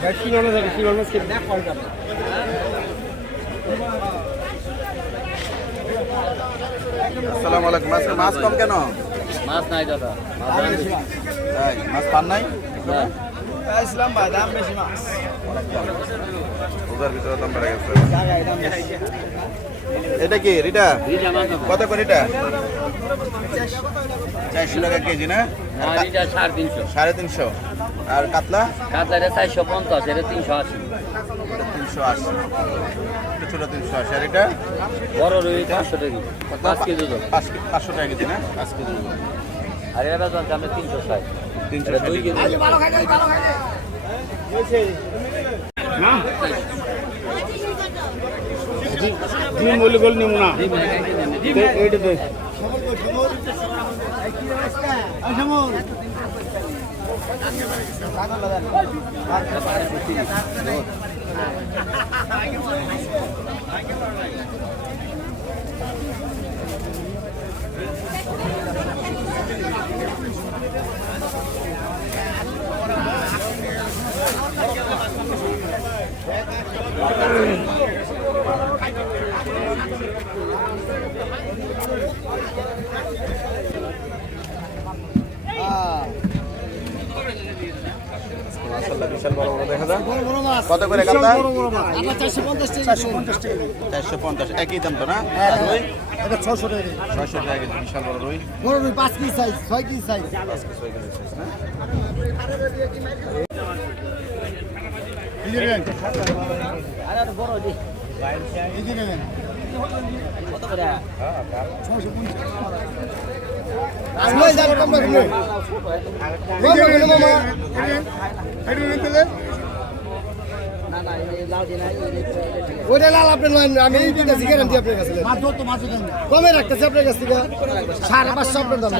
আসসালামু আলাইকুম। আজকে মাছ কম কেন? মাছ নাই দাদা, তাই মাছ পান নাই? ইসলাম ভাই দাম বেশি মাছ রোজার ভিতরে দাম বেড়ে গেছে। এটা কি রিটা? কত করে এটা? 400 টাকা কেজি না? 350। আর কাতলা? কাতলা 450, এটা 380। 380, ছোট 380। আর এটা বড় রুই 500 টাকা, 5 কেজি দুধ। 500 টাকা কেজি না? 5 কেজি। আর এটা দাম আমরা 360। 2 কেজি। ডিম বলে গোল নিমু না এইটা দে বিশাল বড় বড় দেখা যায়। কত করে কাতলা? 450। একই দাম তো না? রুই 600 টাকা 600 টাকা কেজি। বিশাল বড় রুই। বড় রুই 5 KG size 6 KG size 5 KG 6 KG size না? কত করে? ওইটা লাল আপনার নয়, আমি এই দিতেছি গ্যারান্টি আপনার কাছে কমে রাখতেছি আপনার কাছ থেকে 550 আপনার দাম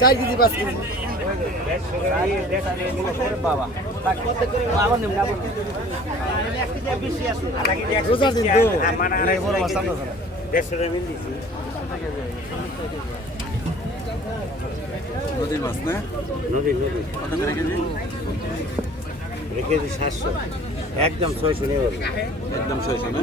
4 কেজি 5 কেজি রোজার দিন তো নদীর মাছ না? কত করে কেজি? কেজি 700, একদম 600 নিয়ে বলবো। একদম 600 না?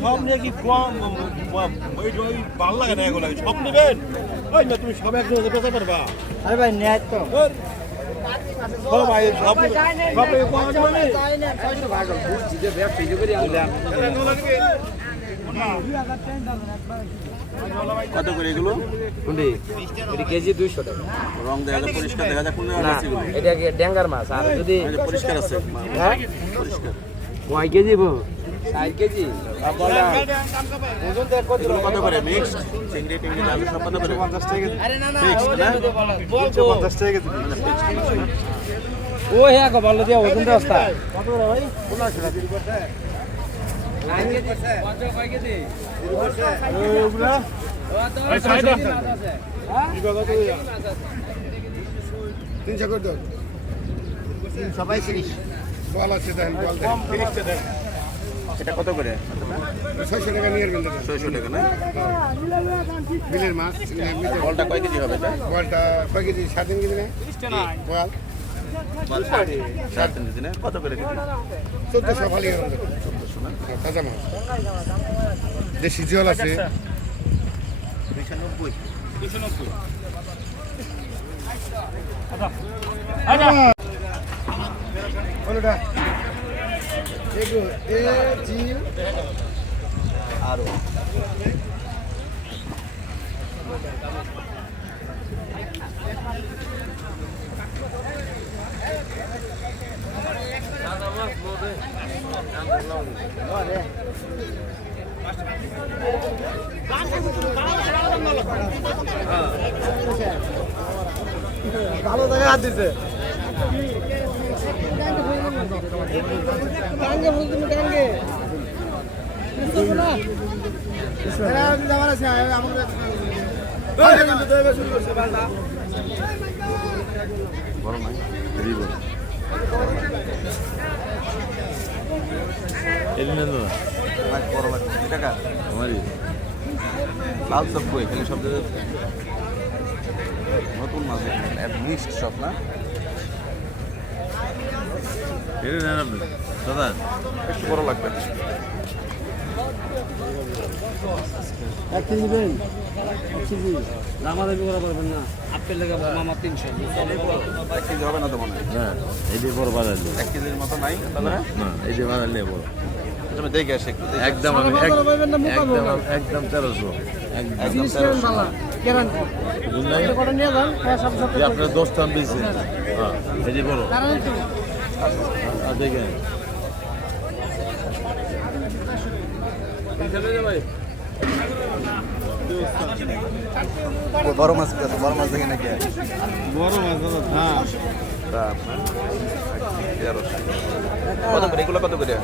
সব নাকি কম ভালো লাগে না, এগুলো সব নেবেন। ওই না তুমি সব একজন পেতে পারবা? আরে ভাই নেয় তো ভাই সব কত করে এগুলো? এটা কেজি 200 টাকা। রং দেখা যায়, পরিষ্কার দেখা যায়। কোন না, এটা ড্যাঙ্গার মাছ। আর যদি পরিষ্কার আছে? হ্যাঁ পরিষ্কার। কয় কেজি? 4 কেজি। এগুলো কত করে? মিক্সড চিংড়ি টিংড়ি আলু সব কত করে? 50 টাকা কেজি। আরে না না, Fixed, ওটা না? বলবো 50 টাকা কেজি। ও হ্যাঁ গো, ভালো দিয়া ওজন রাস্তা। কত করে ভাই? 4 কেজি। কয় কেজি? ওগুলা ওই সাইডে আছে। হ্যাঁ? 300 করে দাও। 335 বল আছে দেন, বল দেন 30 দেন। এটা কত করে? 600 টাকা নিয়ে আসবেন দাদা। 600 টাকা না? বিলের মাছ আর বলটা কয় কেজি হবে এটা? বলটা কয় কেজি? 7 কেজি না? বল বল 3.5 কেজি না? কত করে কেজি? 1400 ভালো গেল 1400 না? তাজা মাছ দেশি জল আছে 290। 290। ওটা এগো এ জি আরো ভালো জায়গায় হাত দিছে বড় নাই এই বড় এলিনা তো লাখ বড় লাখ টাকা আমারই লাল সব কই খালি সব জায়গায় নতুন মাছ মিক্সড সব না এর না না দাদা একটু বড় লাগবে 1 কেজি দেন 1 কেজি দামাদামি করা পারবেন না আপেল লেগে মামা 300 এক কেজি হবে না তো মনে হয় না এই যে বড় বাজার নেই 1 কেজির মতো নাই তাহলে না এই যে বাজার নেই বড় তুমি দেখে আসে একটু একদম আমি একদম 1300 একদম জিনিস কেন ভালো গ্যারান্টি বুঝলাই কটা নিয়ে যান হ্যাঁ সব সব যে আপনার 10 টান দিয়েছে হ্যাঁ এই যে বড় দেখেন বড় মাছ আছে বড় মাছ দেখে নাকি বড় মাছ দাদা হ্যাঁ তা আপনার 1300 কত করে এগুলো কত করে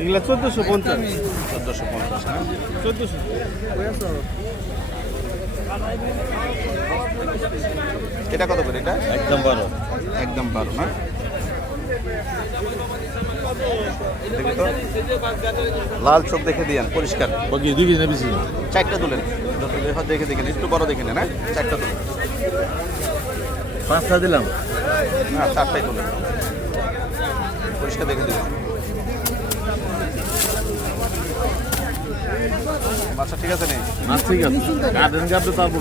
এগুলা 1450 1450 না 1400 এটা কত করে এটা একদম 12 একদম 12 না দেখি তো লাল চোখ দেখে দিয়েন পরিষ্কার বাকি 2 কেজি না বেশি চারটা তুলেন দেখে দেখেন একটু বড় দেখে নেন হ্যাঁ চারটা তুলেন 5টা দিলাম হ্যাঁ চারটাই তুলেন পরিষ্কার দেখে দিবেন বাচ্চা ঠিক আছে নেই মাছ ঠিক আছে কাটেন কাটতে তারপর